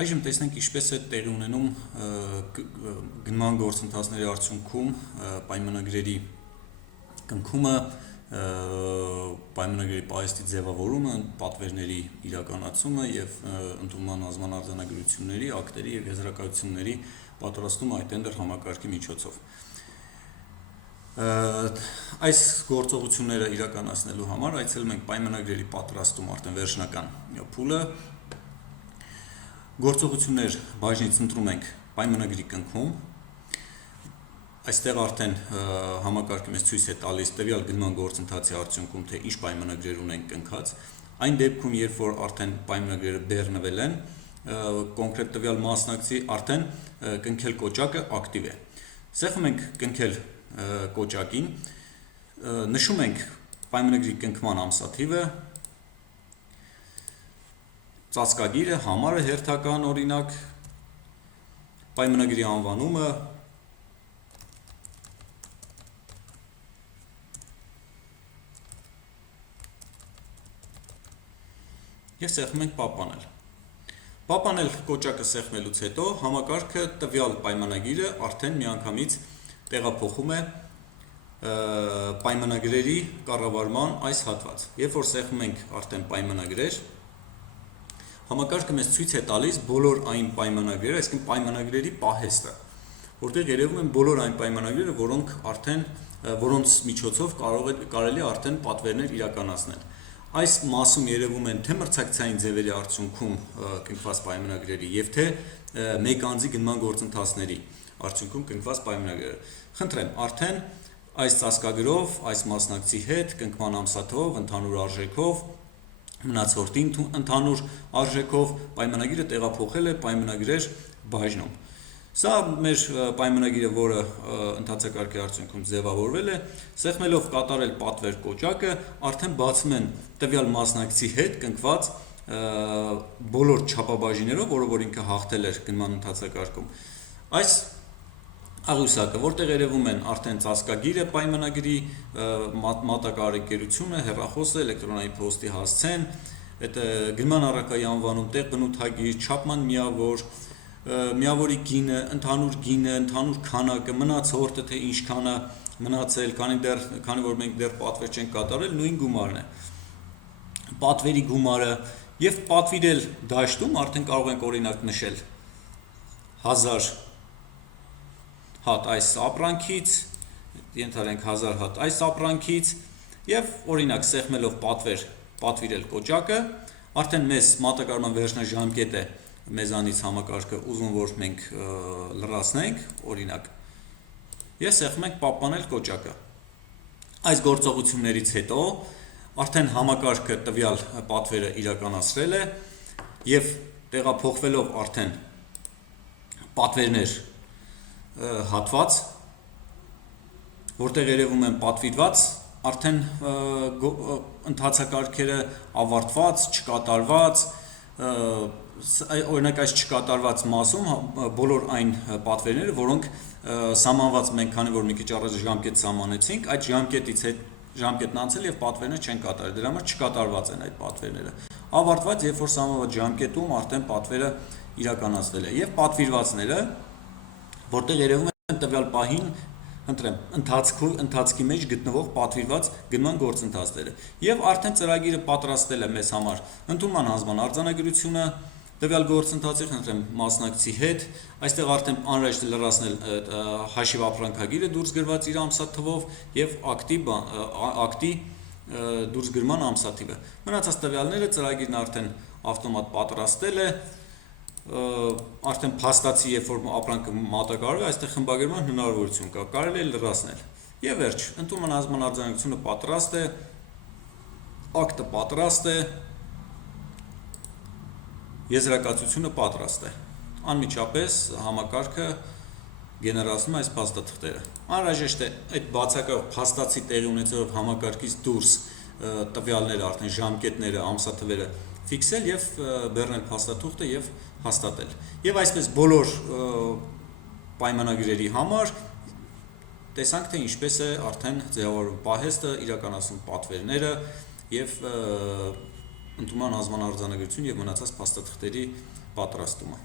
Այժմ տեսնենք ինչպես է տեղի ունենում գնման գործընթացների արդյունքում պայմանագրերի կնքումը, պայմանագրերի պահեստի ձևավորումը, պատվերների իրականացումը եւ ընդունման ազգման արձանագրությունների, ակտերի եւ եզրակացությունների պատրաստումը այդ տենդեր համակարգի միջոցով։ Այս գործողությունները իրականացնելու համար այցելում ենք պայմանագրերի պատրաստում արդեն վերջնական փուլը։ Գործողություններ բաժնից ընտրում ենք պայմանագրի կնքում։ Այստեղ արդեն համակարգը մեզ ցույց է տալիս տվյալ գնման գործընթացի արդյունքում թե ինչ պայմանագրեր ունենք կնքած։ Այն դեպքում, երբ որ արդեն պայմանագրերը բեռնվել են, կոնկրետ տվյալ մասնակցի արդեն կնքել կոճակը ակտիվ է։ Սեղմում ենք կնքել կոճակին, նշում ենք պայմանագրի կնքման ամսաթիվը, ծածկագիրը, համարը հերթական օրինակ, պայմանագրի անվանումը, եւ սեղմում ենք պահպանել։ Պահպանել կոճակը սեղմելուց հետո համակարգը տվյալ պայմանագիրը արդեն միանգամից տեղափոխում է պայմանագրերի կառավարման այս հատված։ Երբ որ սեղմում ենք արդեն պայմանագրեր, համակարգը մեզ ցույց է տալիս բոլոր այն պայմանագրերը, այսինքն պայմանագրերի պահեստը, որտեղ երևում են բոլոր այն պայմանագրերը, որոնց միջոցով կարելի է արդեն պատվերներ իրականացնել։ Այս մասում երևում են թե մրցակցային ձևերի արդյունքում կնքված պայմանագրերի եւ թե մեկ անձի գնման գործընթացների արդյունքում կնքված պայմանագրերը։ Խնդրեմ, արդեն այս ծածկագրով, այս մասնակցի հետ կնքման ամսաթվով, ընդհանուր արժեքով, մնացորդի ընդհանուր արժեքով պայմանագիրը տեղափոխել է պայմանագրեր բաժնում։ Սա մեր պայմանագիրը, որը ընթացակարգի արդյունքում ձևավորվել է, սեղմելով կատարել պատվեր կոճակը, արդեն բացում են տվյալ մասնակցի հետ կնքված բոլոր չափաբաժիններով, որ ինքը հաղթել էր գնման ընթացակարգում։ Այս աղյուսակը, որտեղ երևում են արդեն ծածկագիրը պայմանագրի, մատակարարությունը, հեռախոսը, էլեկտրոնային փոստի հասցեն, գնման առարկայի անվանում, տեղ բնութագիր, չափման միավոր, միավորի գինը, ընդհանուր քանակը, մնացորդը, թե ինչքան է մնացել, քանի որ մենք դեռ պատվեր չենք կատարել, նույն գումարն է։ Պատվերի գումարը եւ պատվիրել դաշտում արդեն կարող ենք օրինակ նշել 1000 հատ այս ապրանքից, ենթադրենք 1000 հատ այս ապրանքից եւ օրինակ սեղմելով պատվիրել կոճակը, արդեն մեզ մատակարարման վերջնաժամկետ է մեզանից համակարգը ուզում որ մենք լրացնենք, օրինակ, եւ սեղմում ենք պահպանել կոճակը։ Այս գործողություններից հետո արդեն համակարգը տվյալ պատվերը իրականացրել է եւ տեղափոխվելով արդեն պատվերներ հատված, որտեղ երևում են պատվիրված, արդեն ընթացակարգերը ավարտված, չկատարված, օրինակ այս չկատարված մասում բոլոր այն պատվերները, որոնք սահմանված մենք, քանի որ մի քիչ առաջ ժամկետ սահմանեցինք, այդ ժամկետն անցել եւ պատվերներ չեն կատարել, դրա համար չկատարված են այդ պատվերները։ Ավարտված, երբ որ սահմանված ժամկետում արդեն պատվերը իրականացվել է եւ պատվիրվածները, որտեղ երևում են տվյալ պահին, ընթացքի մեջ գտնվող պատվիրված գնման գործընթացները եւ արդեն ծրագիրը պատրաստել է մեզ համար ընդունման ազգման արձանագրությունը տվյալ գործընթացի, խնդրեմ մասնակցի հետ, այստեղ արդեն անհրաժեշտ է լրացնել հաշիվ ապրանքագիրը դուրս գրված իր ամսաթվով եւ ակտի դուրս գրման ամսաթիվը։ Մնացած տվյալները ծրագիրն արդեն ավտոմատ պատրաստել է, արդեն փաստացի, երբ որ ապրանքը մատակարարվում է, այստեղ խմբագրման հնարավորություն կա, կարելի է լրացնել։ Եվ վերջ, ընդունման ազգման արձանագրությունը պատրաստ է, ակտը պատրաստ է, եզրակացությունը պատրաստ է։ Անմիջապես համակարգը գեներացնում է այս փաստաթղթերը։ Անհրաժեշտ է այդ բացակայող փաստացի տեղի ունեցող համակարգից դուրս տվյալները, արդեն ժամկետները, ամսաթվերը ֆիքսել եւ բեռնել փաստաթուղթը եւ հաստատել։ Եվ այսպես բոլոր պայմանագրերի համար տեսանք, թե ինչպես է արդեն ձևավորվում պահեստը, իրականացում պատվերները եւ ընդունման ազգման արձանագրություն եւ մնացած փաստաթղթերի պատրաստումը։